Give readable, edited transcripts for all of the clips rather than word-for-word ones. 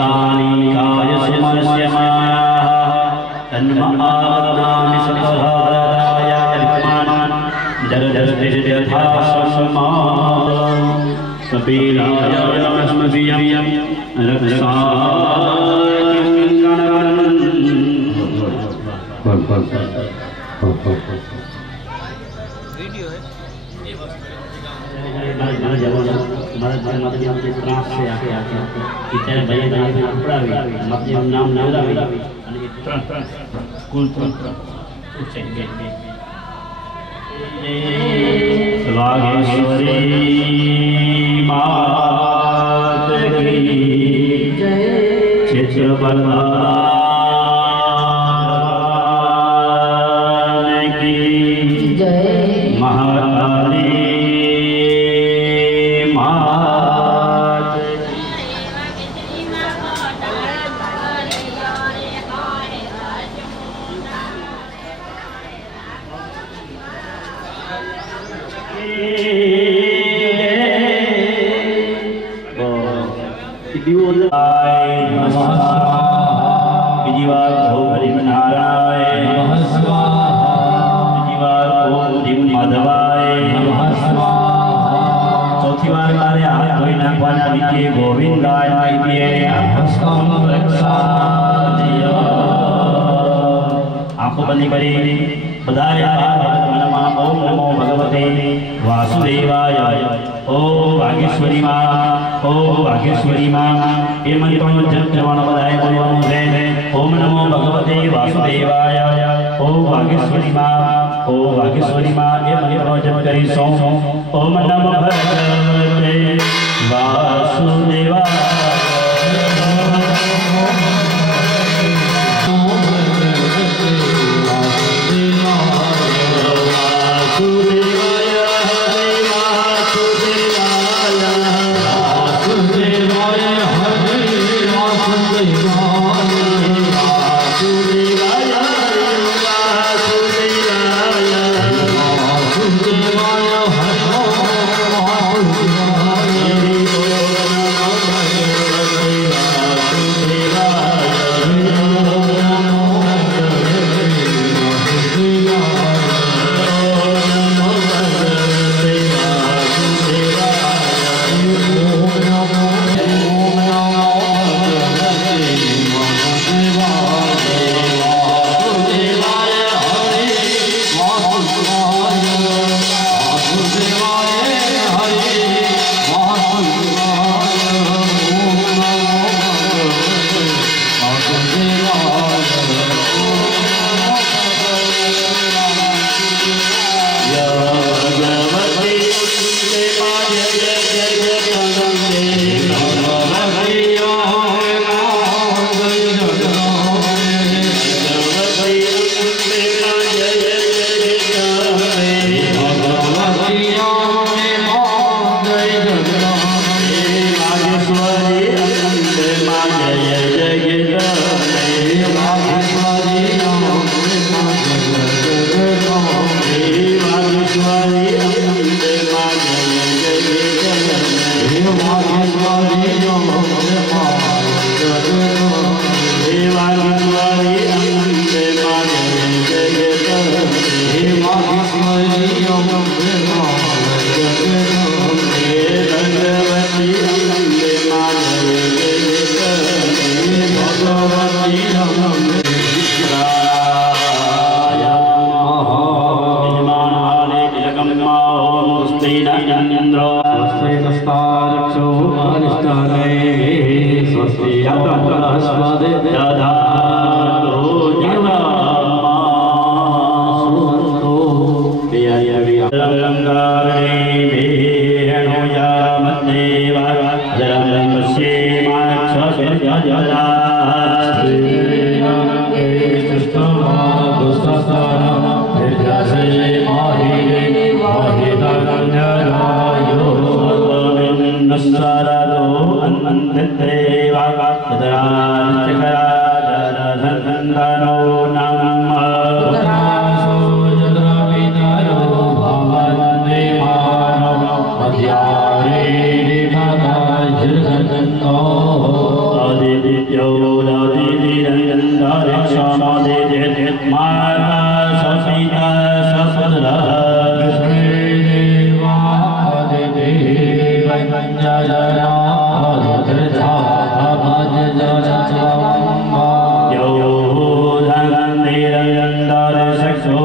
तानिकाय समस्यमायाः तन्महावदामि सकलहाराय विद्वान् जरजस्तिर्यथा सम्मानं कपिलाय नमस्मभियं वीडियो है आंखों बंद करी बधाया ओम नमो भगवते वासुदेवाय ओम भागेश्वरी माँ ये मंत्रों जप जवान बधाए बोलवानो है ओम नमो भगवते वासुदेवाय ओम भागेश्वरी माँ ये मंत्रों जप करी सो ओम नमो भगवते वासुदेवाय दित्यो दादी रंगंधारे क्षमादे दे माता ससीता ससुरा देवा आदि देव पंचजरा आदृता भज जरा यो धनंदे रंगंधारे सक्षो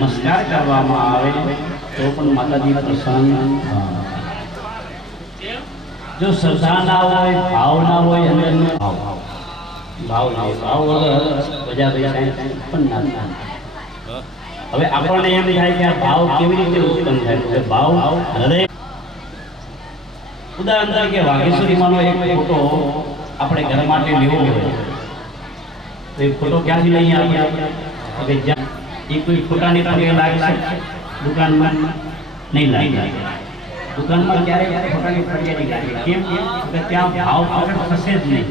नमस्कार करवामां आवे तो पण माताजी प्रसन्न जो श्रद्धा ना होय भाव ना होय अंदर भाव वगर बजा पण ना હવે આપણને એમ થાય કે આ ભાવ કેવી રીતે ઉત્પન્ન થાય તો ભાવ હૃદય ઉદાહરણ તરીકે વાઘેશ્વરી માનો એક ફોટો આપણે ઘર માટે લેવો હોય તો એ ફોટો ક્યાંથી લઈએ આપણે ये कोई फोटा नहीं पड़े लागे दुकान में नहीं लागे दुकान में क्या फोटा नहीं पड़े नहीं लागे केम के त्या भाव આપણે ફસે જ નહીં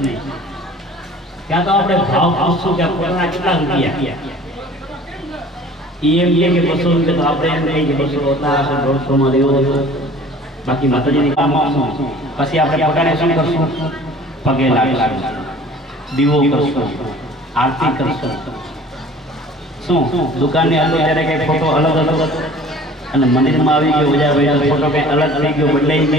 ત્યાં તો આપણે ભાવ પૂછશું કે ફોટા કેટલા રૂપિયા એમ કે 200 રૂપિયા તો આપણે એમ કહીએ કે 200 હતા 150 માં લેવો હતો બાકી માતાજીની કામ આપશું પછી આપણે ફોટાને શું કરશું પગે લાગશું દીવો કરશું આરતી કરશું શું દુકાન ની અંદર જ્યારે કઈ ફોટો અલગ અલગ અને મંદિરમાં આવી ગયો ઓજા ભાઈ ફોટો કઈ અલગ થઈ ગયો બદલાઈ ગયો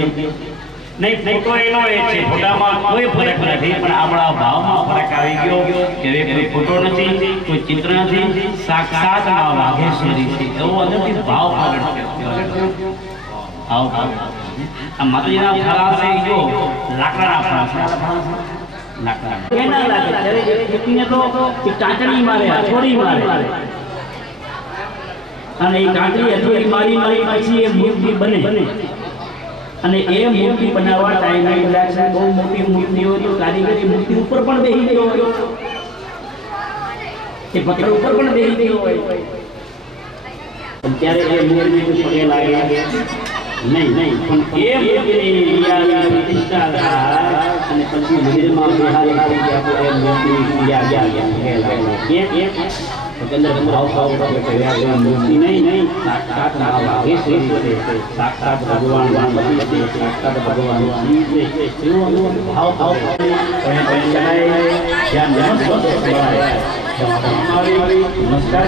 નહીં ફોટો એનો એ છે ફોટામાં કોઈ ફરક નથી પણ આપણા ભાવમાં ફરક આવી ગયો કે કોઈ ફોટો નથી કોઈ ચિત્ર નથી સાક્ષાત માં વાઘેશ્વરી છે એવો અંદરથી ભાવ પ્રગટ થયો ભાવ આ માતાજીના ફળા થઈ ગયો લાકડાના ફળા લાકડા કેના લાગે ત્યારે વ્યક્તિને તો ચાંચડી મારે હથોડી મારે અને એ કાંકરી હથોડી મારી પછી એ મૂર્તિ બને અને એ મૂર્તિ બનાવવા ટાઈમે લાગે બહુ મોટી મૂર્તિ હોય તો કારીગરી મૂર્તિ ઉપર પણ બેસી ગયો હોય એ પથ્થર ઉપર પણ બેસી ગયો હોય ત્યારે એ મૂર્તિ પગે લાગે નહીં પણ એ મૂર્તિની ક્રિયા પ્રતિષ્ઠા થાય અને પછી મંદિરમાં બિહારી કરી કે આપણે મૂર્તિ ક્રિયા ગયા અંદર ભાવ મૂર્તિ નહીં સાક્ષાત વાઘેશ્વરી છે સાક્ષાત ભગવાન ગણપતિ છે સાક્ષાત ભગવાન શિવ છે એવો ભાવ નમસ્કાર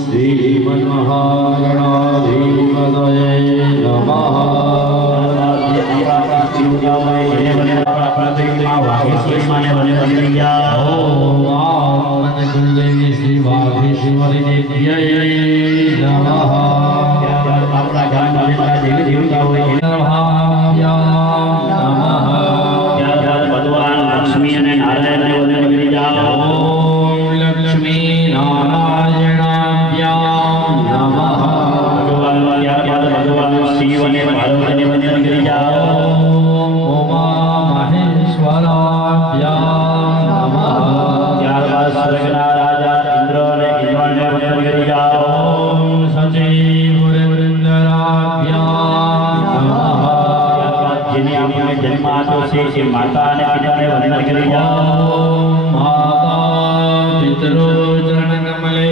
શ્રી મહાગણાધિપતયે નમઃ वाघेश्वरी माने बने बंदिया ओम मन कुलदेवी श्री वाघेश्वरी देव्यै नमः आपला गान माने देवी देवता होय नमः भगवान लक्ष्मी અને નારાયણ ને બને બंदिया ओम लक्ष्मी नारायणाभ्याम नमः भगवान शिव અને પાર્વતી ને બને बंदिया से माता ने पिता ने वंदन करी माता पितरो चरण कमले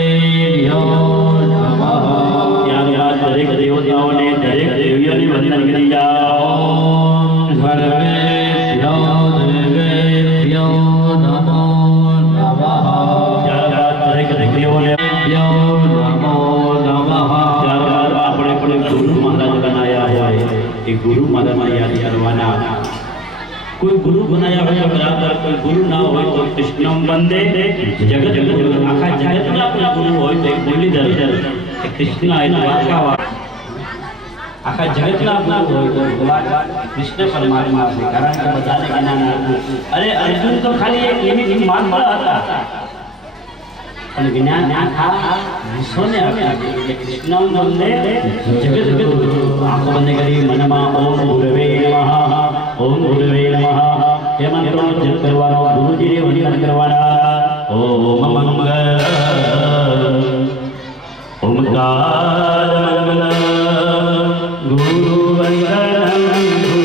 नमः ત્યારબાદ દરેક દેવતાઓને દરેક દેવીઓને વંદન કરી સર્વેભ્યો દેવેભ્યો નમો નમઃ ત્યારબાદ દરેક દેવીઓને નમો નમઃ ત્યારબાદ આપણે પણ ગુરુ મહારાજ બનાયા હોય એ ગુરુ મહારાજને યાદ કરવાના कोई गुरु बनाया हो तो बराबर कोई गुरु ना हो तो कृष्ण वंदे जगत गुरु आखा जगत ना कोई गुरु हो तो मुरलीधर कृष्ण है आखा આખા જગતના ગુરુ હોય તો ભગવાન કૃષ્ણ પરમાત્મા છે, કારણ કે બધાને જ્ઞાન આપ્યું. અરે અર્જુન તો ખાલી એક નિમિત્ત માત્ર હતા, પણ જ્ઞાન આખા વિશ્વને આપ્યું. એટલે કૃષ્ણ અમને જગત ગુરુ. આંખો બંધ કરી મનમાં ઓમ ગુરવે નમઃ, ઓમ ગુરવે નમઃ એ મંત્રો જપ કરવાનો, ગુરુજીને વંદન કરવાના. ઓમ મંગલ ઓમકાર મંગલ ગુરુ વંદન ગુરુ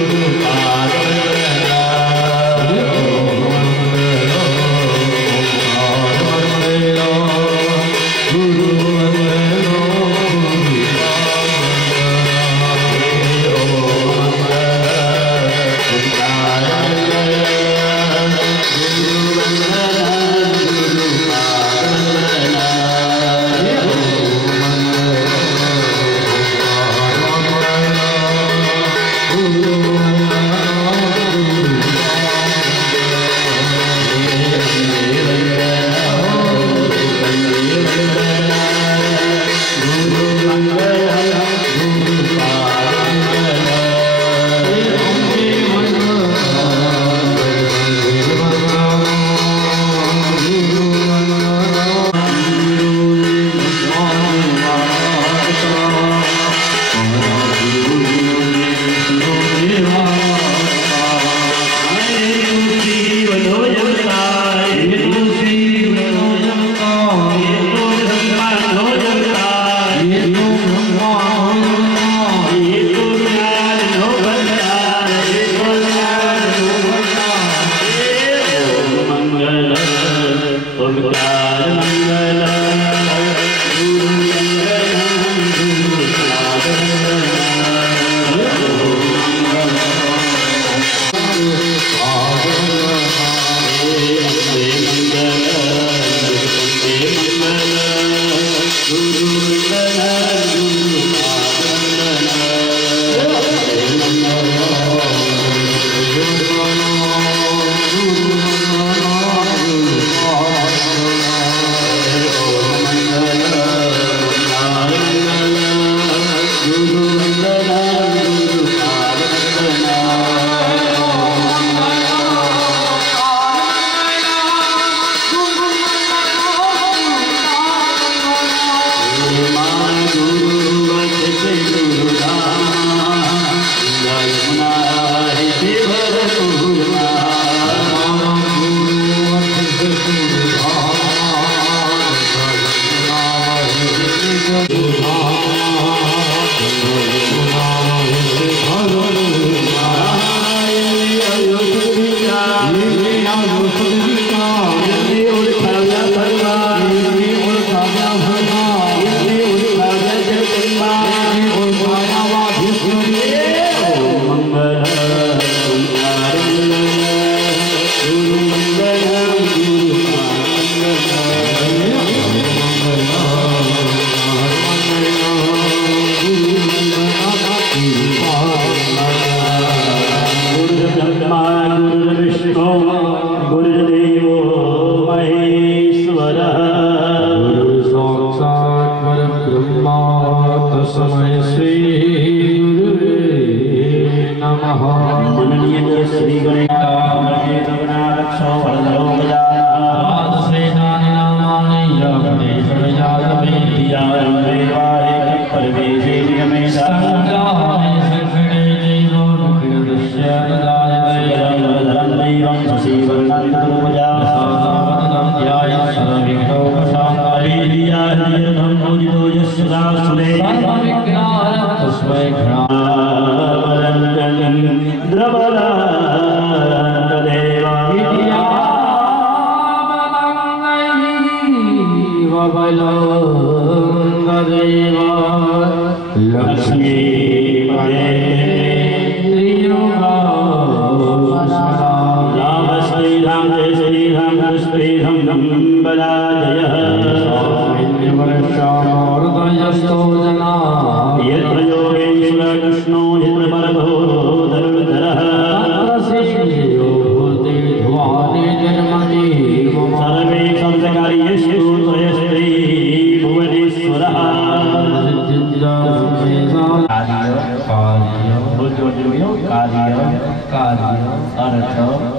કાર્ય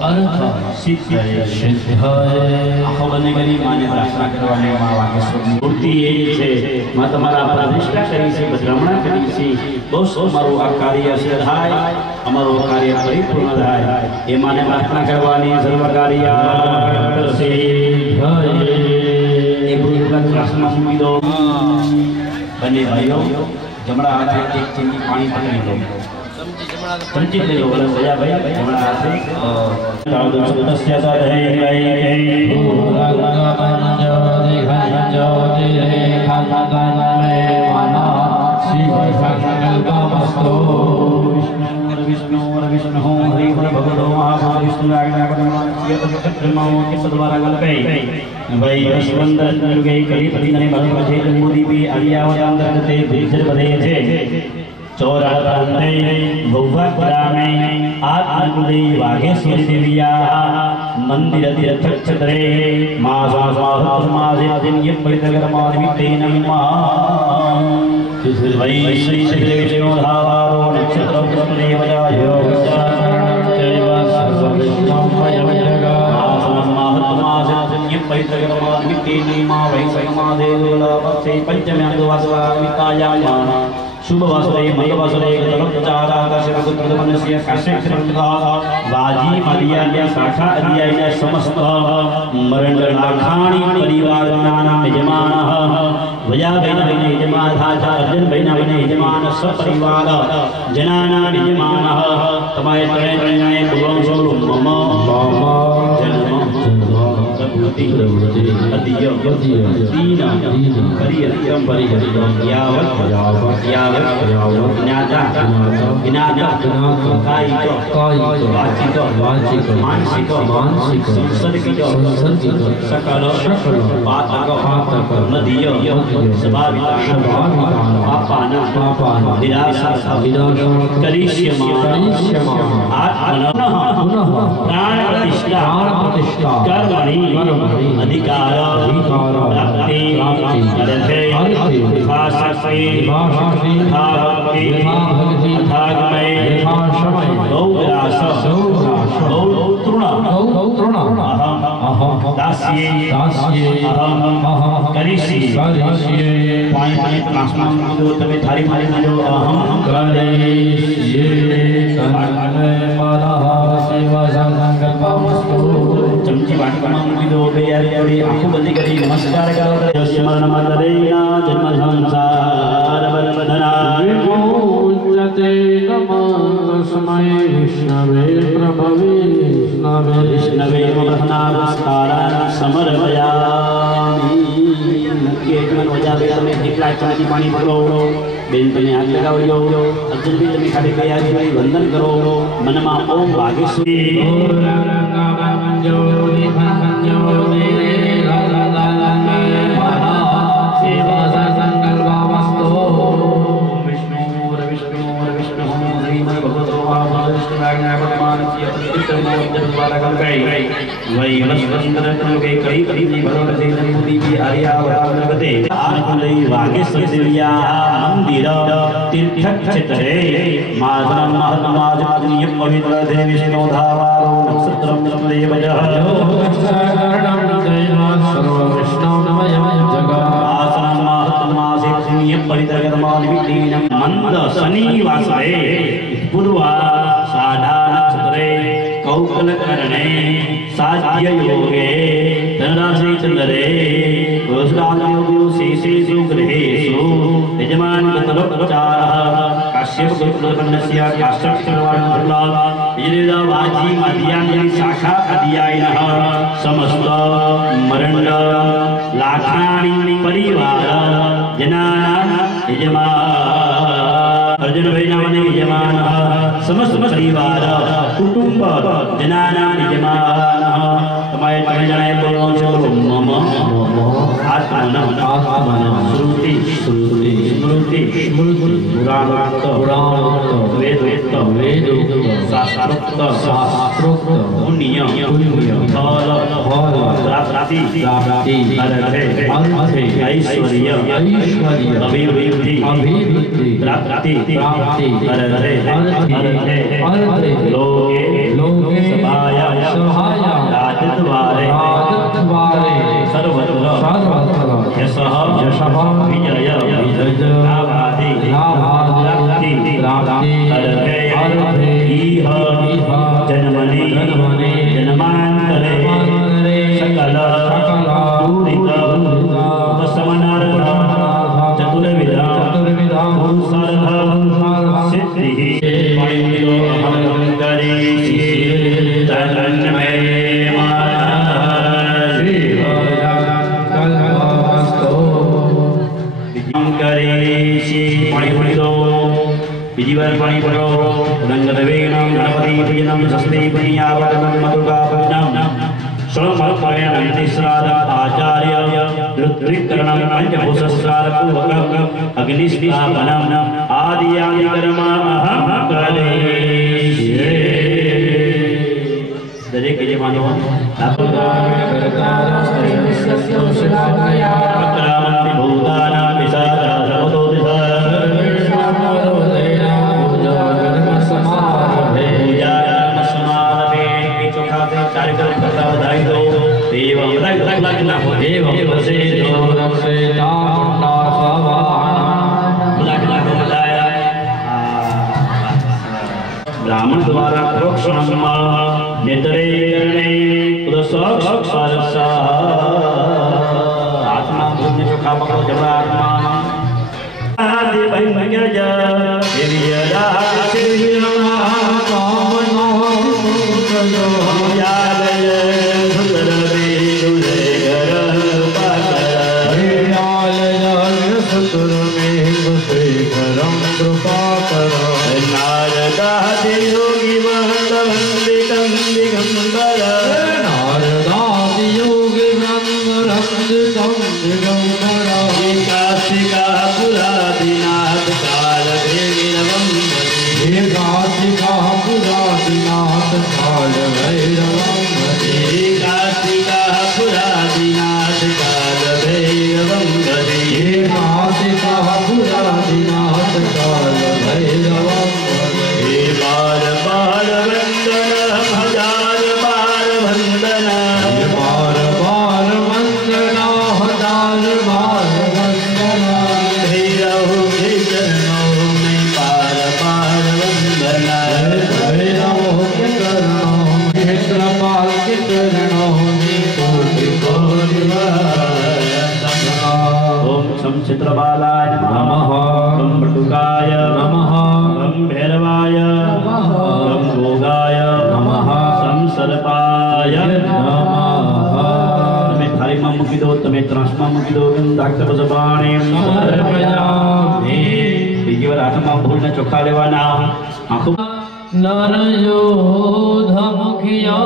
અર્થ સિદ્ધ આખો બંને કરી માને પ્રાર્થના કરવાની માં વાગેશ્વરની મૂર્તિ એ છે માં તમારા પ્રતિષ્ઠા કરી છે ભદ્રમણા કરી છે બસ અમારું આ કાર્ય સિદ્ધ થાય અમારું કાર્ય પરિપૂર્ણ થાય એ માને પ્રાર્થના કરવાની સર્વ કાર્ય એ ગુરુના ક્લાસમાં મૂકી દો બંને ભાઈઓ જમણા હાથે એક ચમચી પાણી પકડી લો ચમચી લઈ લો બોલો ભૈયા ભાઈ જમણા હાથે તસ્ય સદહૈ विष्णु हरि भगवतो महाविष्णु द्वारा गलपे भाई यशवंत गई करी परिने भगवते मोदी भी आर्यावतांतर ते भीतर पदे छे चौरांते भुवपुरा में आत्मकुले वागेश्वरी देविया मंदिर तीर्थ छत्रे मासे ये परितकर्मा विते नमः वै श्री श्री विष्णु धारो नक्षत्र प्रदेव जायो शरणं सर्वविष्णुमय जगा महात्मा ये परितकर्मा विते नमः वै समादे लोलपसे पंचम्याद्वासवा वितायामा शुभ वासुदेव मंगल वासुदेव तलपचारा शिवपुत्रमनस्य काश्यक्षरंगा वाजी मलिया शाखा अध्याय समस्त मरण लाखाणी परिवार नाम यजमानः वया बेन यजमान था अर्जुन बेन यजमान सपरिवार जनानां यजमानः तमाय त्रणय पूर्वं सोलुं मम जन्म प्रभुति अद्य दीना परियं यावत् ज्ञाता कायिक वाचिक मानसिक संसर्गिक सकल पातक नदीय स्वाभाविक पापान निराशा करिष्यमाण आत्मनः प्राण प्रतिष्ठा कर्मणि अधिकार प्राप्ति अर्थे भाषास्ते चमची वाटिकाમાં મૂકી દો બે યારી આંખો બંધ કરી નમસ્કાર કરો સ્મરણ માતરેના જન્મ સંસાર બંધના विमुच्यते नमस्मै विष्णवे प्रभवे विष्णवे प्रभनामस्कारान् समर्पयामि मुख्य एकमन वजावे તમે કેટલા ચમચી પાણી ભરો બેન તમે હાથ લગાવજો અર્જુન ભાઈ તમે ખાલી ગયા છે વંદન કરો મનમાં ઓમ વાગેશ્વરી मंदिर तीर्थ क्षेत्रे माधवं महात्माजनीय पवित्र देवी विष्णुधावारो नक्षत्रं देव मंद शनिवासरे पूर्वा साधा नक्षत्रे कौकल करणे साध्य योगे धनराशि चंद्रे रोजगारयोगो शेषेषु गृहेषु यजमान गतलोपचारः काश्यप गुरुकुलकर्णस्य काष्ठक्षरवाणः यजेदा वाजी मध्यान्य शाखा अध्यायिनः समस्त मरण्ड लाखानि परिवार जनानां यजमान अर्जुन भाई नामने यजमानः समस्त परिवार कुटुंब जनानां यजमानः तमाय त्रण जनाय बोलो मम आत्मनः श्रुति स्मृति पुराणोक्त वेदोक्त शास्त्रोक्त पुण्य फल प्राप्ति प्राप्ति अर्थे ऐश्वर्य अभिवृद्धि प्राप्ति अर्थे लोके सभाया राजद्वारे सर्वत्र यशः विजय लाभादि प्राप्ति अर्थे इह जन्मनि जन्मान्तरे सकल दूरित उपशमनार्थ चतुर्विधा पुरुषार्थ सिद्धिः पण्डितोऽहं करिष्ये तन्मे विजीवन पाणी परो रंगदेवेनं गणपति पूजनं सस्ते पुण्यावतनं मधुकापूजनं स्वमर्पणं तिस्राद आचार्य ऋत्विकरणं पंचभूषस्रादपूर्वकं अग्निष्ठापनं आदियानि कर्माः करिष्ये दरेक यजमानो अक्रामन्ति भूतानां विसारा सर्वतो ब्राह्मण द्वारा प्रोक्षणम नेत्रे आत्मा भूमि चोखा पकड़ो जब आत्मा आदि भंगज देवियदा चित्रबालाय नमः ओम बटुकाय नमः ओम भैरवाय नमः ओम भोगाय नमः ओम सर्पाय नमः तमे थाली में मूकी दो तमे त्रास में मूकी दो डाक्टर बसबाणे सर्पयामि बीजी વાર હાથમાં ભૂલને ચોખ્ખા લેવાના આંખો नरयोध मुखिया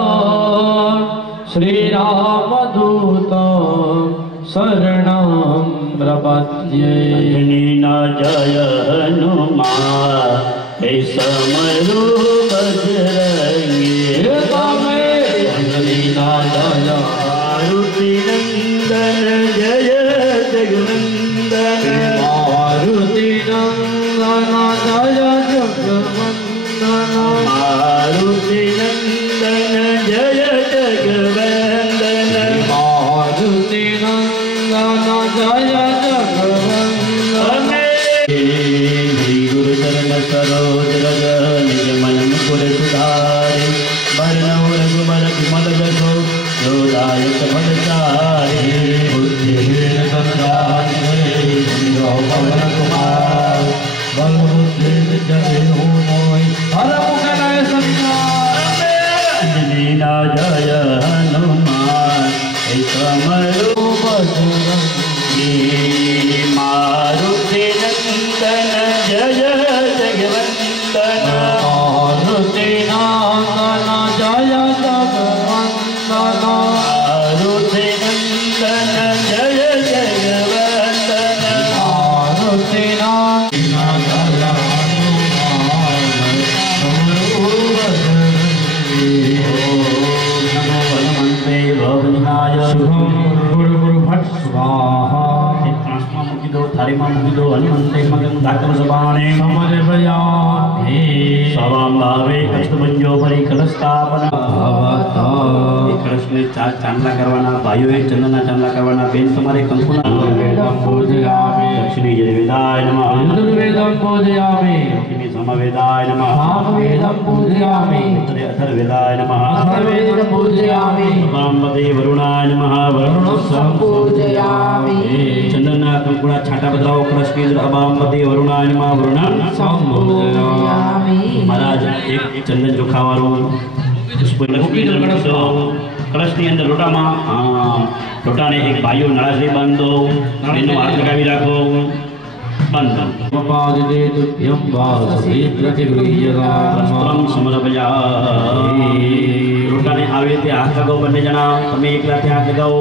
श्री रामदूत शरणं प्रपद्ये न जय हनुमान हे समरो बजरंगी तमे अंजलिना जय मारुति नंदन जय जगनंदन मारुति नंदन जय जगवंदन मारुति नंदन जय जगवंदन मारुति नंदन जय जगवंदन श्री गुरु चरण सरोज रज निज मन मुकुर सुधारे वर्णो रघुबर विमल जसो जोदायक फलचारे बुद्धिहीन तनदान पवन कुमार बल बुद्धि विद्या मोहि हर मुख नय संसार अंजलिना जय हनुमान हे समरो बजरंगी मारुति नंदन जय जगवंदन मारुति नंदन जय जगवंदन मारुति नंदन जय जगवंदन मारुति वंदनाय शुभम गुरु गुरु भट स्वाहा ट्रांसफॉर्म मूकी दो थारी मां मूकी दो हनुमंते मगन दातम सबाणे समर्पयामि सवाम भावे अष्टभुजो परि कलस्थापन भवता कलश में चार चांदला करवाना भाइयों चंदना चांदला करवाना बेन तुम्हारे कंकुना वेदम पूजयामि दक्षिणी यजुर्वेदाय नमः यजुर्वेदम पूजयामि दक्षिणी समवेदाय नमः सामवेदम पूजयामि उत्तरे अथर्ववेदाय नमः अथर्वेदम पूजयामि वामपदे वरुणाय नमः वरुणस्सं पूजयामि चंदना कंकुना छाटा बदलाओ कलश के अबामपदे वरुणाय नमः वरुणं पूजयामि महाराज एक चंदन जोखावारो उस पर लक्ष्मी दो कलश ની અંદર લોટામાં લોટાને એક ભાઈઓ નળાસરી બાંધો એનો હાથ લગાવી રાખો બંધ मपादिते तुभ्यं वासवे प्रतिगृह्यताम् વસ્ત્રમ સમર્પયામિ લોટાને આવે તે હાથ લગાવો બંને જણા તમે એકલા ત્યાં હાથ લગાવો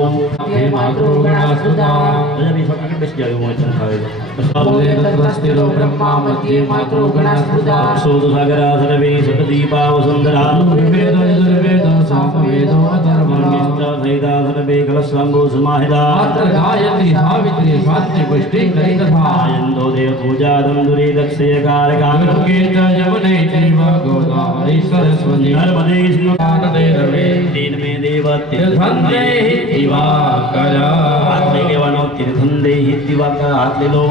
हे मातृगणास्तुता બધા બે ફટાફટ બેસી જાવ હું ચલ ખાવે બસ बोले तत्स्थिरो ब्रह्मा मध्ये मातृगणास्तुता સોદ સાગરા સર્વે સતદીપા વસુંધરા ऋग्वेद यजुर्वेद सामवेदो अथर्ववेदो સહિતા સર્વે કલશંભો સમાહિતા मात्र गायत्री सावित्री स्वाति पुष्टि करितथा आयन्दो देव पूजा दंदुरी दक्षय कारका गंगे च यमुने चैव गोदावरी सरस्वती नर्मदे नर्मदे रवे तीन में देव तीर्थंदे दिवाकरा हाथ में लेवानो तीर्थंदे दिवाकर हाथ ले लो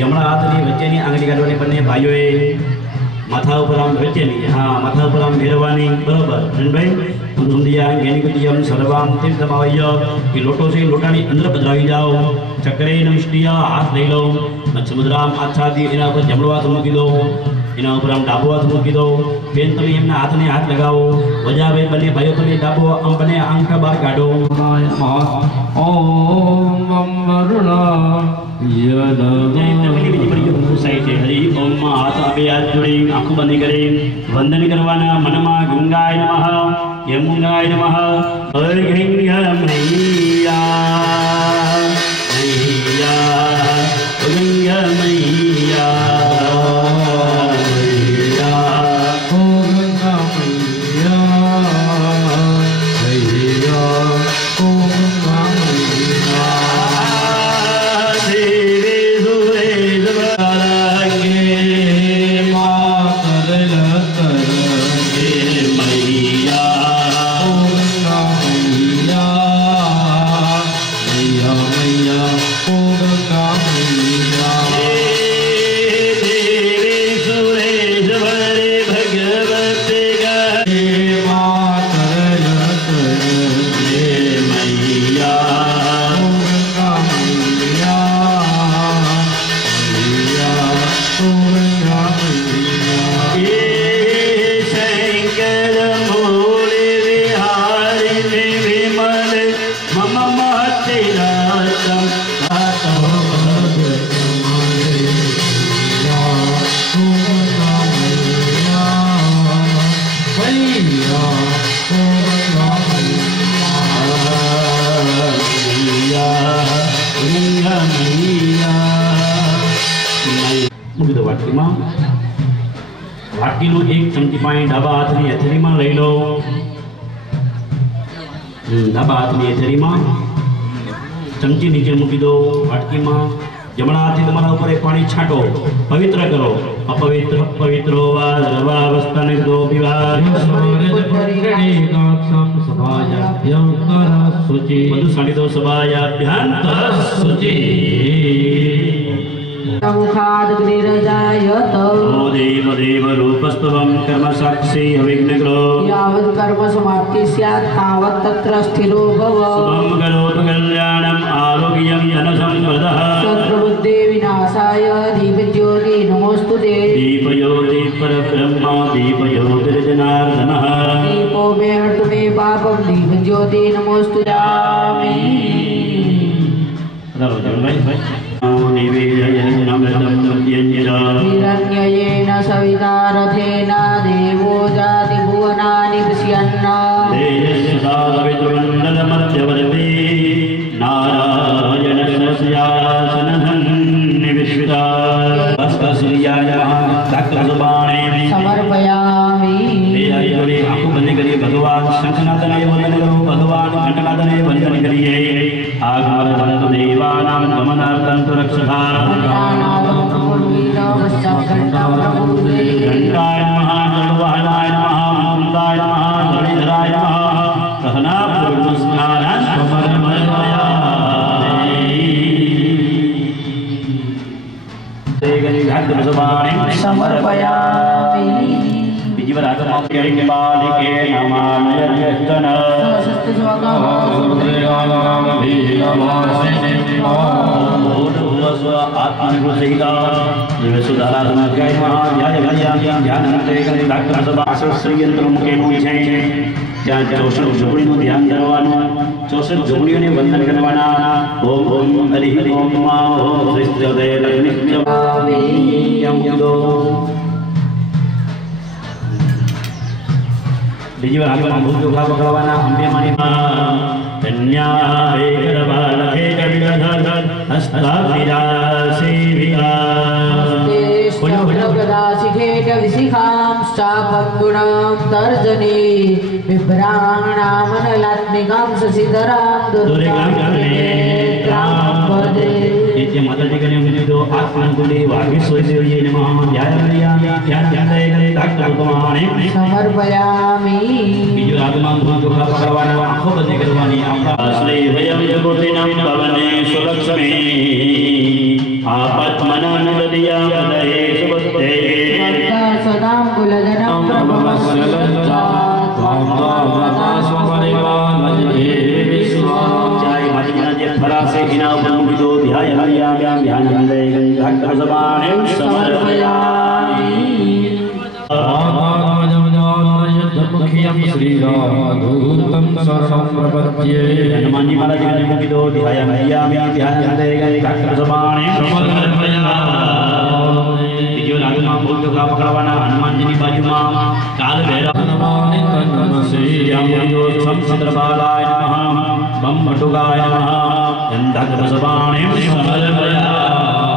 जमणा हाथनी वच्चेनी आंगળી કાઢવાની બંને ભાઈઓએ માથા ઉપર આમ વચ્ચેની હા માથા ઉપર આમ ફેરવવાની બરોબર ભાઈ સુંદિયા ગેનિકતિયમ સર્વામ તીર્થમાવય એ લોટો છે લોટાની અંદર પધરાવી જાઓ ચક્રે નમસ્તિયા હાથ લઈ લો મચ્છમુદ્રામ આચ્છાદી એના ઉપર જમણો હાથ મૂકી દો એના ઉપર આમ ડાબો હાથ મૂકી દો બેન તમે એમના હાથને હાથ લગાવો વજાવે બંને ભાઈઓ તમે ડાબો આમ બંને આંગઠા બહાર કાઢો ओम वम वरुणा हरि ओम हाथ आगे हाथ जोड़ी आंखों बंद करे वंदन करवाना मनमा गंगाय नमः यमुनाय नमः गंगा मैया मैया गंगा मैया मैया ओ गंगा मैया मैया ओ गंगा मैया વાટકીનું એક ચમચી પાણી ડાબા હાથની હથેળીમાં લઈ લો ડાબા હાથની હથેળીમાં ચમચી નીચે મૂકી દો વાટકીમાં જમણા હાથથી તમારા ઉપર એક પાણી છાંટો પવિત્ર કરો अपवित्र पवित्रो वा सर्वावस्थानितो विवाह मधुसणितो सभायाभ्यन्तरः शुचि मुखादग्निरजायत ओ देव देव रूपस्तवं कर्म साक्षी अविघ्नग्रो यावत् कर्म समाप्ति स्यात् तावत् तत्र स्थिरो भव शुभं करोतु कल्याणम् आरोग्यं धनसम्पदः शत्रुबुद्धे विनाशाय दीपज्योति नमोस्तुते दीपज्योति परब्रह्म दीपज्योतिर्जनार्दनः दीपो मे हर्तु मे पापं दीपज्योति नमोस्तुते हिरण्ययेन सविता रथेन देवो जाति भुवनानि पश्यन् समर्पयामि आंखों बंद करिए भगवान शंखनादनाय वंदन करो भगवान घंटनादनाय वंदन वंदन करिए आगमनंतु देवानां गमनार्थं तु रक्षसा घंटाय नमः जलवाहनाय नमः मुकुंदाय नमः धरणीधराय नमः सहना पूर्णस्नानं समर्पयामि विजयरागमाख्ये बालिके नमानयत्यन आत्मनिर्भरसहिता दिवसुधाराधनाध्याय महाध्याय ध्यानंते श्रीयंत्रमुखे છે ત્યાં 64 ઝૂંપડીનું ધ્યાન કરવાનું 64 ઝૂંપડીઓને વંદન કરવાના ઓમ ઓમ હરિ ઓમ મા ઓમ શ્રીસ્ત્રદે લક્ષ્મીયમુદો બીજી વાર આગળ ભૂલ જોખા પકડવાના અંબે માની કન્યા વેગરબાલકે કવિધર હસ્તાવિરાસી विशिखां तर्जनी विभ्राणामनलात्मिकां शशिधरां दुर्गां नित्य माताजी के नियम दो आत्मकुले वागीश्वरी देवी नमः ध्यायामि ध्यान समर्पयामि बीजो आत्मा भूत जोखा पकड़वाना आंखों बंद करवानी आपका श्री वयम जगोतिनम पवने सुलक्ष्मी आपत्मनानंददिया हृदये सुबस्ते सदां कुलजनं प्रभवस्वलज्जा फरासे हिना उपमुखितो ध्यायामि ध्यानंदे गंधर्वसमाने समर्पयामि मुख्यम श्री राधूतम शरणं प्रपद्ये हनुमानजी महाराज के उपमुखितो ध्यायामि ध्यानंदे गंधर्वसमाने समर्पयामि बीजो रागमा बोल जोखा पकड़वाना हनुमानजी ની બાજુમાં કાલ ભૈરવ नमामि तन्नमसे यामयो संसद्रबालाय नमः बम भटुगाय नमः गंधर्वसमाने समर्पयामि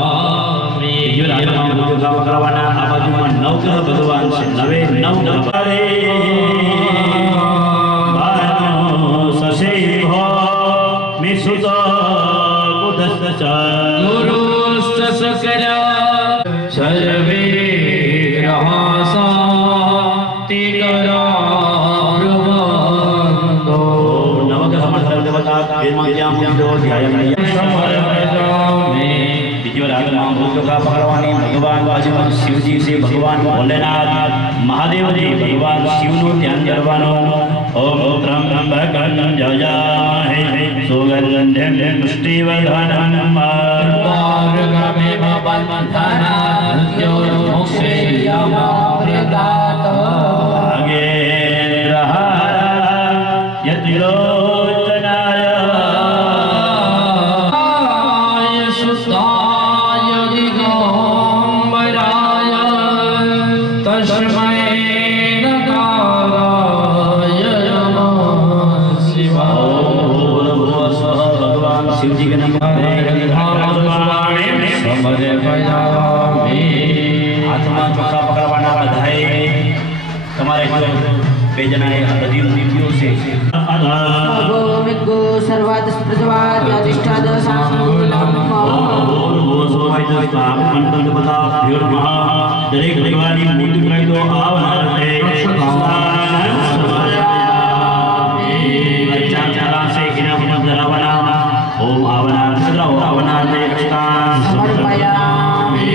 बीजो रागमा बोल जोखा पकड़वाना આ બાજુમાં નવગ્રહ ભગવાન છે નવે નવ નવરે બાનો સશેભો મિસુત ઉદસ્ત गुरुश्च सकला सर्वे ग्रहासा तिकरार्वन्दो नवग्रह मंडल देवता हेमज्ञामुदो ध्यायामि समर्पयामि बीजो रागमा बोल जोखा पकड़वानी भगवान बाजूમાં શિવજી છે ભગવાન ભોલેનાથ મહાદેવજી ભગવાન શિવનું ધ્યાન કરવાનું ઓમ ત્રંબકં જયામહે સુગંધં પુષ્ટિવર્ધનમ मार्गमेव बन्धना मृत्योर्मोक्षे यमामृतात् नागेन्द्रहाराय यतिलोचनाय आय सुताय दिगम्बराय तस्मै नकाराय नमः शिवाय भगवान शिवजी के नाम हाथમાં ચોખા પકડવાના બધાએ તમારે બે જણાએ બધી મૂર્તિઓ છે भगवमिग्गो सर्वात् स्पृशवात् अधिष्ठाद साङ्गुलं દરેક ભગવાનની મૂર્તિ પકડી દો આવનાર છે ओम आवनार सद्राओ आवनार ने कृष्णान समर्पयामि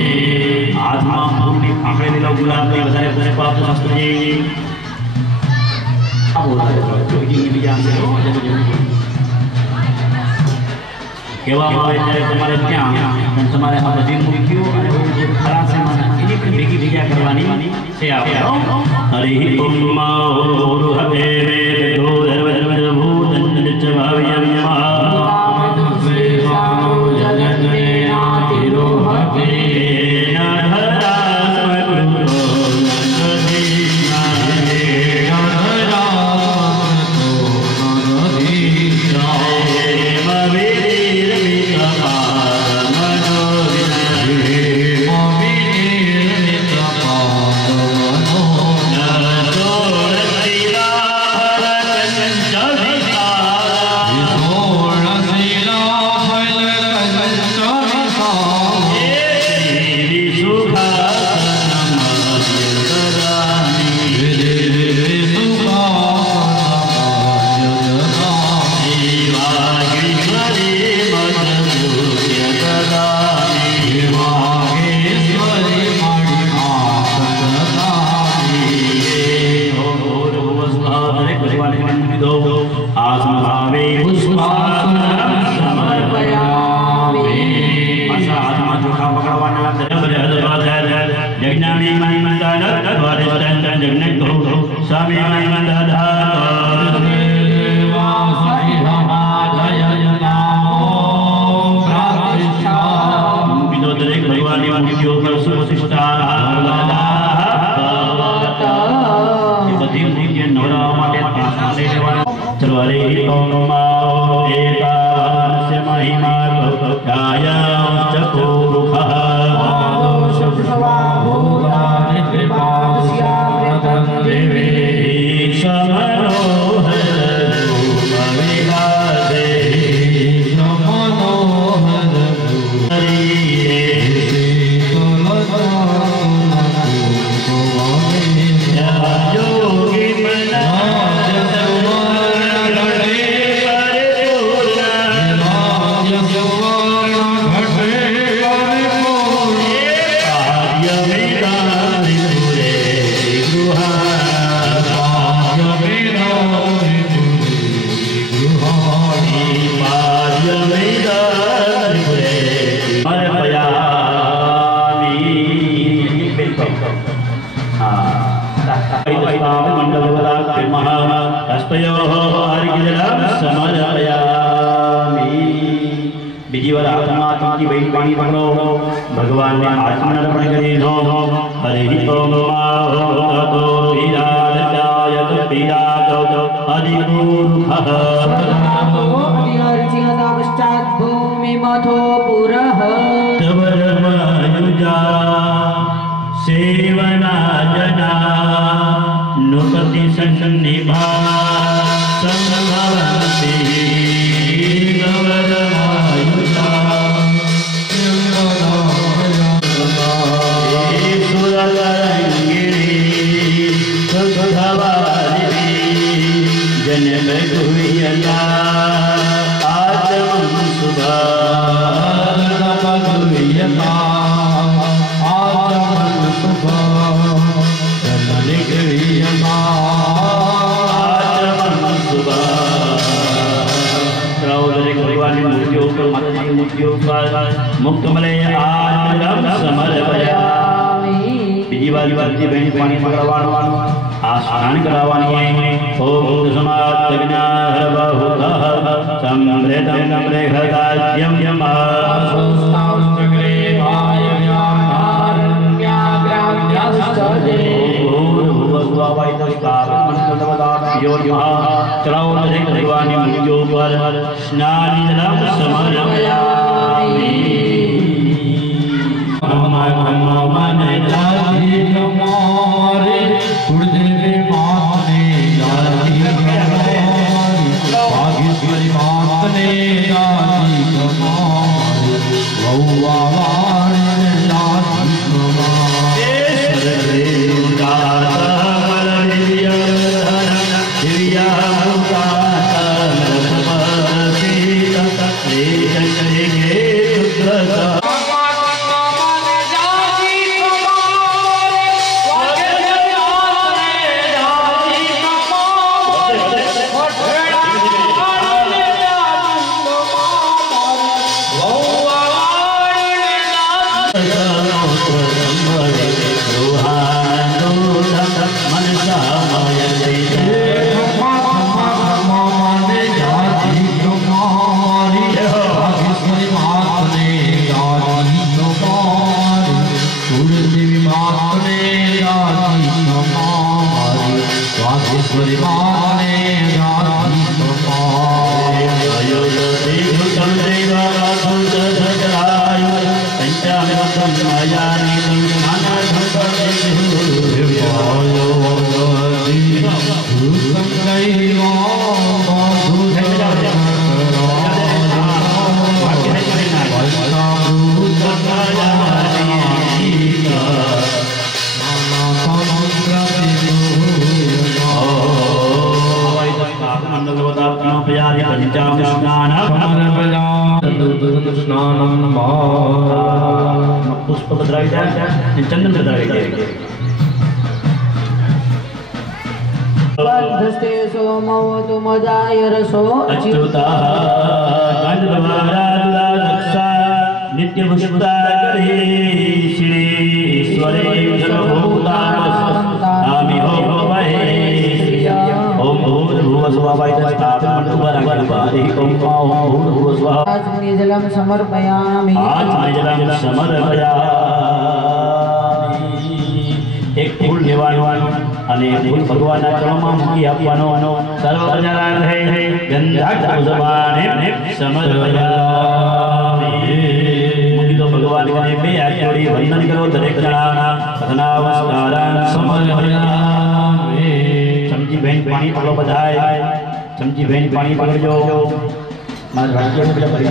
आत्मा पूर्णि आंकड़े दिलो गुलाब में વધારે વધારે પાપ શાસ્ત્ર जी अब होता है जोगी की बिजान से કેવા હોય ત્યારે તમારે ત્યાં તમારે આ બધી મૂર્તિઓ અને જે ખરા છે મને એની પણ ભેગી ભેગા કરવાની છે આપણે હરિ ઓમ ઓરુ હતે વે દો ધર્મ ભૂતન નિચ ભાવ્યમા Oh વાર હાથમાં ચમચી ભરી પાણી પકડો ભગવાનને આચમન અર્પણ કરી દો હરિ ઓમ માતો પીરાજાયત પીરાજો અધિપુરુષ पश्चात भूमि मथो पुरः सेवना जना नुपति सन्निभा संभवन्ति गवरमायुषा सुरतरङ्गिणी सुखवारिणी जनमगुह्यता आत्मं सुभागुह्यता मुक्त मले आजम समर्पयामि बीजी बारी बारी बहन पानी पकड़वानो आ स्नान करावानी ओम समाप्त विनाश बहुतः समृद्धं नम्रेहदाज्यं यमासुस्तां चक्रे वायुव्यानारण्याग्राम्यास्तदे चलाओ भगवान मुझो पर स्नान जलम समर्पयामि मन जाति हमारे गुरुदेव मात ने जाति हमारी भाग्यश्वरी मात ने जाति हमारी भगवान जाति हमारी पुष्प बदराई जाए चंदन बदराई जाए बद्धस्ते सोमवतु मदाय रसो अच्युता गंधर्वाराधुला रक्षा नित्य पुष्पा करे श्री ईश्वरे सर्वभूतानां हो भवे ओम भूर्भुवः स्वः ओम भूर्भुवः आचमनीय जलम समर्पयामि आचमनीय समर्पयामि एक फूल लेવાનું અને ફૂલ ભગવાનના ચરણોમાં મૂકી આપવાનો સર્વ પ્રજારાન હે ગંધાક્ષ પુષ્પાને સમર્પયામિ મૂકી દો ભગવાનને બે હાથ જોડી વંદન કરો દરેક જણા નમસ્કારાન સમર્પયામિ સમજી બેન પાણી પકડો બધાય સમજી બેન પાણી પકડજો મારા રાજ્ય બધા કરી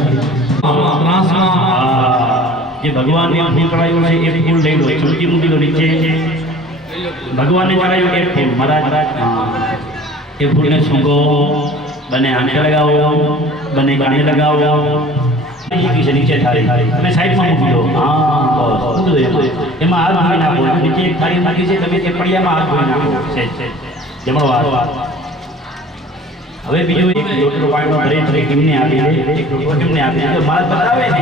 જે ભગવાનને ફૂલ ચડાયું છે એ ફૂલ લઈ લો સમજી મૂકી દો નીચે भगवान ने चढ़ाया एक फूल महाराज ये फूल ने सूंघो बने आंखें लगाओ बने गाने लगाओ किसी नीचे थारी मैं साइड में मूकी दो हाँ बस मूकी दो एमा हाथ धोई नाखो नीचे एक थारी मूकी છે તમે તે પડિયામાં હાથ ધોઈ નાખો છે જમણો હાથ હવે બીજો એક લોટો પાણીનો ભરી ટીમને આપી દે એક લોટો ટીમને આપી દે મારા બતાવે ને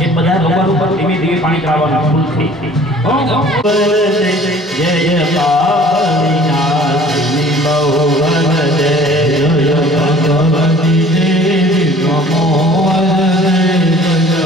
એ બધા લોકો ઉપર ધીમે ધીમે પાણી ચડાવવાનું ફૂલથી जय जय पावनी बहुवन जय जय भगवती देवी नमो जय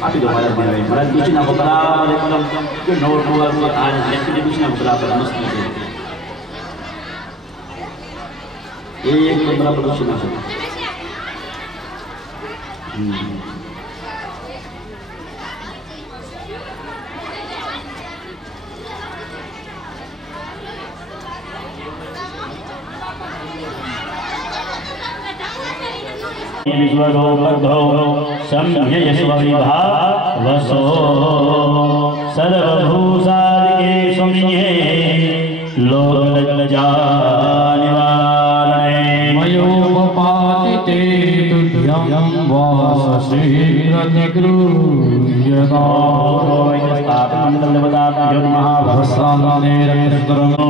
Api dong ada bilang, malah itu nak berapa, ada bilang itu nomor dua ada, jadi itu nak berapa mesti. Ini berapa lucu masuk? वसो सर्वभूषादिके स्वामिये लोकलज्जानिवारणे मयोपपातिते तुभ्यं वासश्रीरतिगृह्यता परमं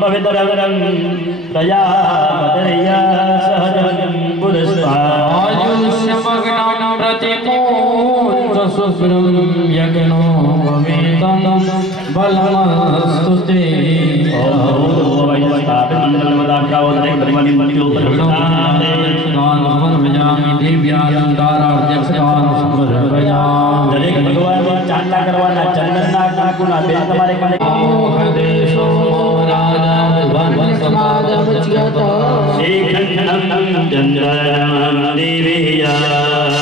पवित्रं प्रजापतया सहजं आयुष्यमग्नं प्रतिपूर्तशुभ्रं यज्ञो वेदं बलमस्तु ते ચાંદલા કરવાના ચંદનના કાકુના બેન તમારે કને દેશો શ્રી ખંડમ ચંદ્રમ દેવીયા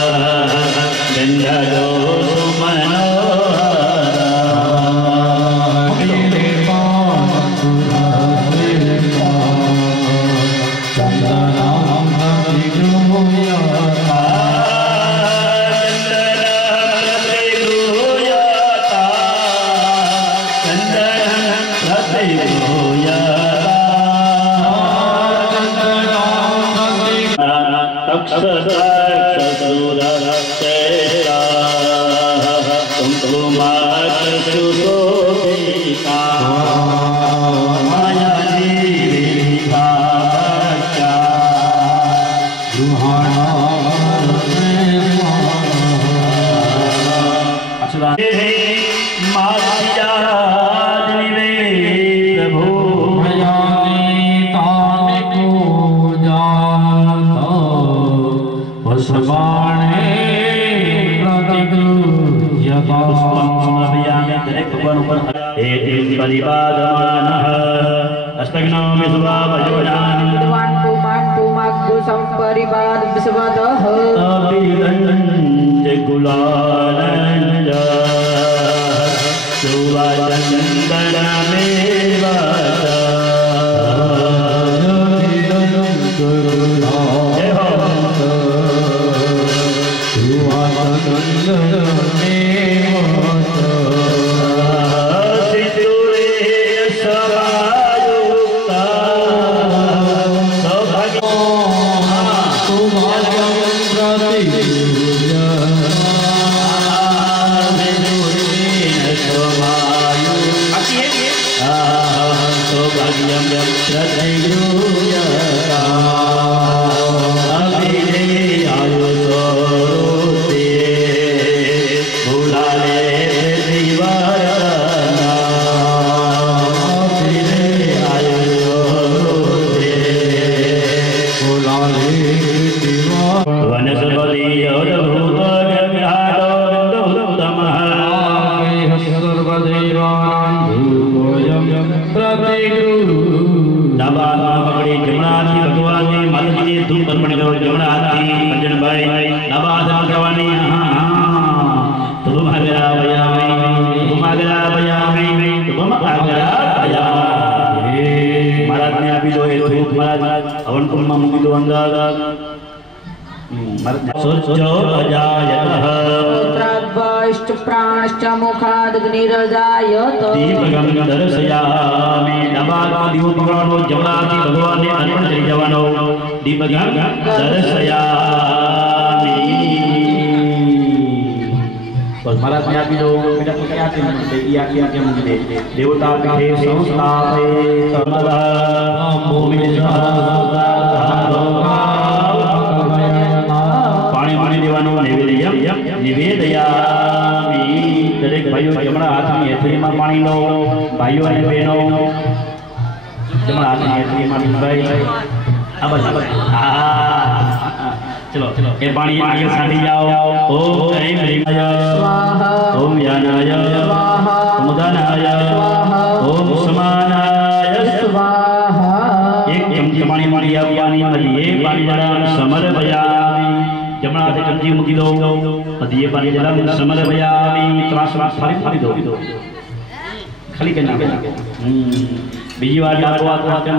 બીજી વાર યાદ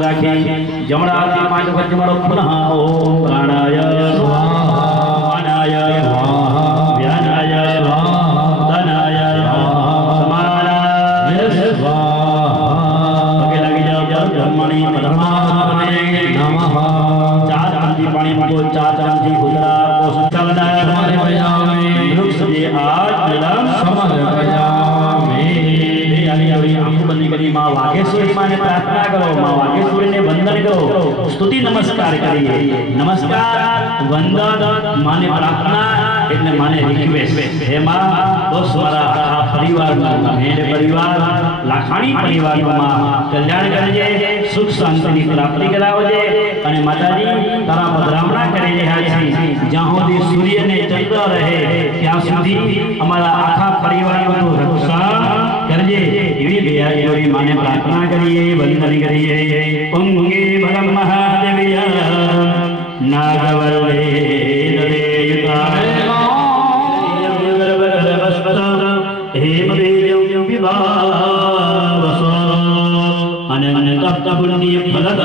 રાખી જમણા હાથથી 5 વખત જમણો પુનઃ ઓમ પ્રાણાય સ્વાહાય વ્યાનાય ધનાય સમાનાય સ્વાહા પગે લાગી જાઓ બ્રહ્મણી પરમાત્મને નમઃ 4 ચાંદી પાણી મૂકો 4 ચાંદી ગુદરા કોસંચાલનાય હમારે ભયામે વૃક્ષ જે આજ નિલમ સમર ભયામે माँ वागेश्वरी माँ ने प्रार्थना करो, माँ वागेश्वरी ने वंदन करो, स्तुति नमस्कार करिए। नमस्कार वंदन माने प्रार्थना એટલે માને રિક્વેસ્ટ હે માં બસ મારા આ પરિવારમાં મેરે પરિવાર લાખાણી પરિવારમાં કલ્યાણ કરજે, સુખ શાંતિની પ્રાપ્તિ કરાવજે અને માતાજી તારા પધરામણા કરી રહ્યા છે જ્યાં સુધી સૂર્ય ને ચંદ્ર રહે ત્યાં સુધી અમારા આખા પરિવારનું રક્ષણ કરજે એવી બેહારી માને પ્રાર્થના કરીએ, વંદન કરીએ। પુંગે ભગમ મહાદેવ્ય નાગવલ્લે નરેયુતા पुण्य फलद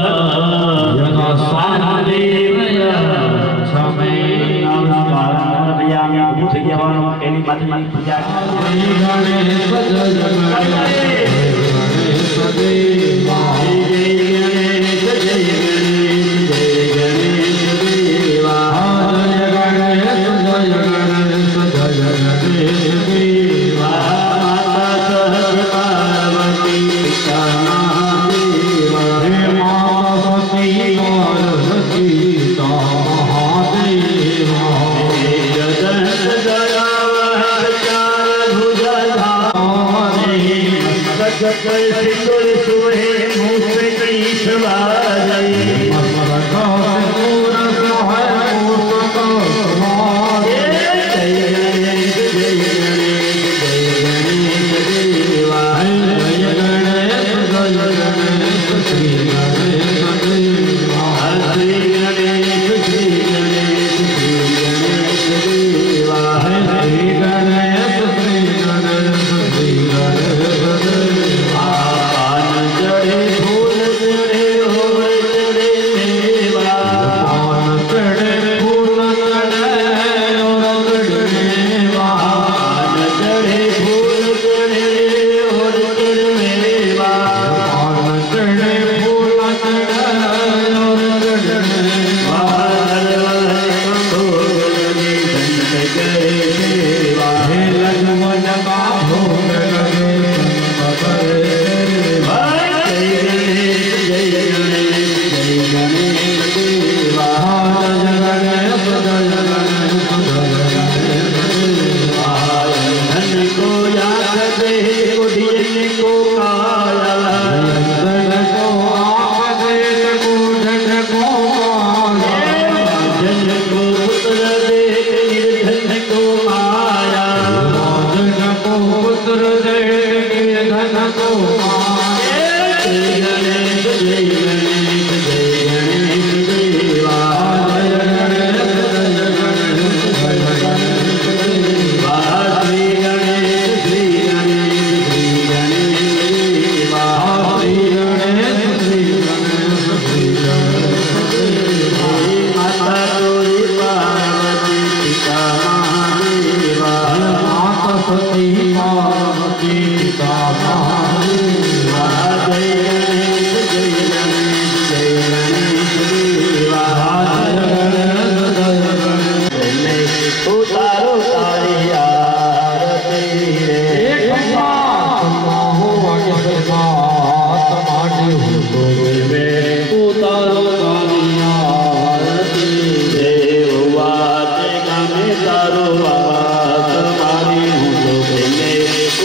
तारो वास मारी हूँ तो प्रेमे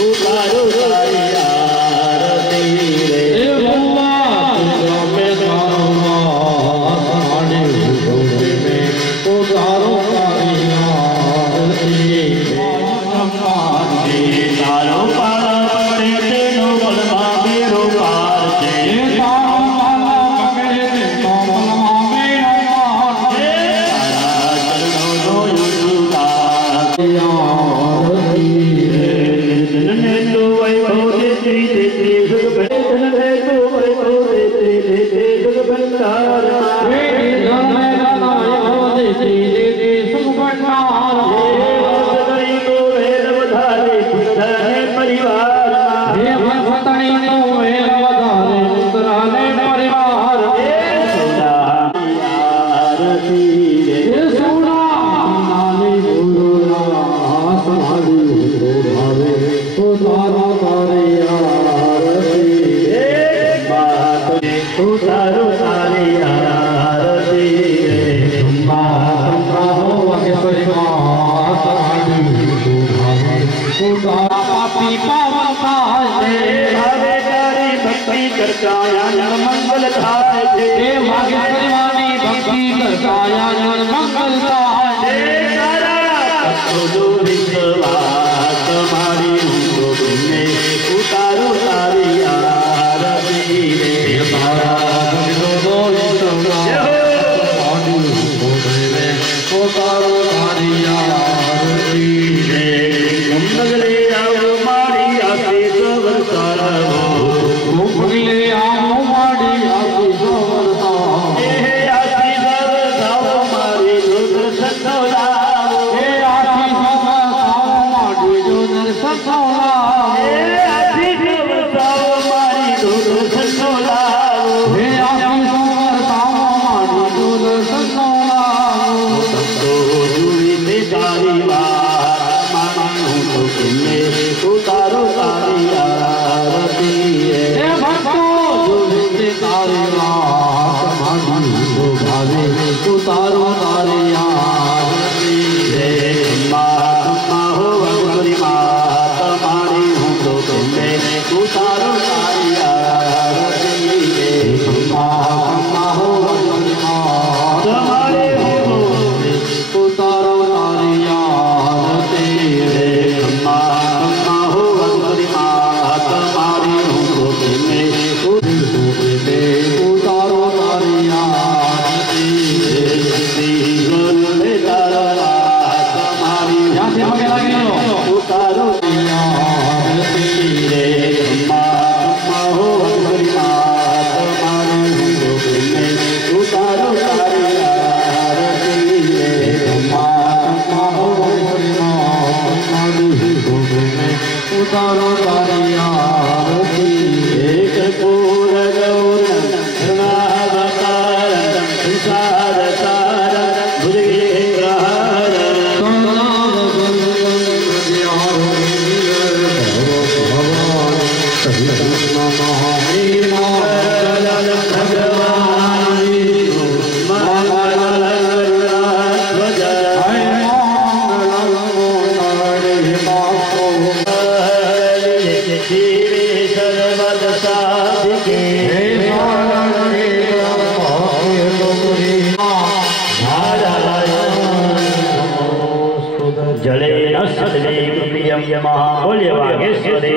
उतारो तारी आरती रे तारो पाला पड़े तेनो बलमा मेरो पार छे मंगल थाय थे भागेश्वरी भक्ति करताया मंगल थाय विश्वास मारी हूँ तुमने उतारो तारी आरती रे उतारो तारी आरती रे मंगले आओ मारी आसे सवर तारा मंगले आओ मारी आसे सवर उतारो तारी आरती रे उतारो तारी आरती रे अम्मा हो भगवती मात मारी हूँ तो तुम्हें उतारो तारी आरती रे अम्मा हो भगवती मात मारी हूँ उतारो तारी आरती रे अम्मा हो भगवती मात मारी हूँ तो तुम्हें उतारो तारी आरती उतारो रे अम्मा हो भगवती मात मारी हूँ तो तुम्हें उतारो तारी आरती रे अम्मा हो भगवती मात मारी हूँ तो तुम्हें उतारो तारी आरती एक पूर गौरम करुणावतारम संसार सारम भुजगे जले न सदले प्रियम बोले वागेश्वरी।